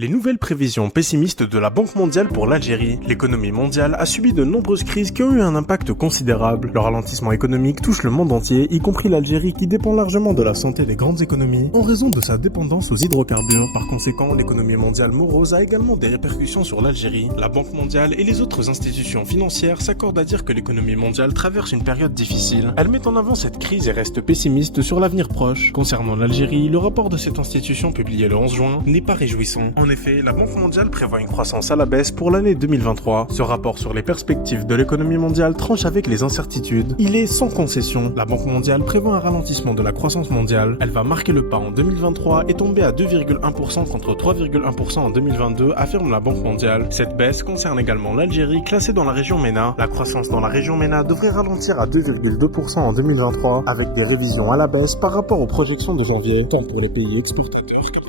Les nouvelles prévisions pessimistes de la Banque mondiale pour l'Algérie. L'économie mondiale a subi de nombreuses crises qui ont eu un impact considérable. Le ralentissement économique touche le monde entier, y compris l'Algérie qui dépend largement de la santé des grandes économies en raison de sa dépendance aux hydrocarbures. Par conséquent, l'économie mondiale morose a également des répercussions sur l'Algérie. La Banque mondiale et les autres institutions financières s'accordent à dire que l'économie mondiale traverse une période difficile. Elle met en avant cette crise et reste pessimiste sur l'avenir proche. Concernant l'Algérie, le rapport de cette institution publié le 11 juin n'est pas réjouissant. En effet, la Banque mondiale prévoit une croissance à la baisse pour l'année 2023. Ce rapport sur les perspectives de l'économie mondiale tranche avec les incertitudes. Il est sans concession. La Banque mondiale prévoit un ralentissement de la croissance mondiale. Elle va marquer le pas en 2023 et tomber à 2,1% contre 3,1% en 2022, affirme la Banque mondiale. Cette baisse concerne également l'Algérie, classée dans la région MENA. La croissance dans la région MENA devrait ralentir à 2,2% en 2023, avec des révisions à la baisse par rapport aux projections de janvier, tant pour les pays exportateurs que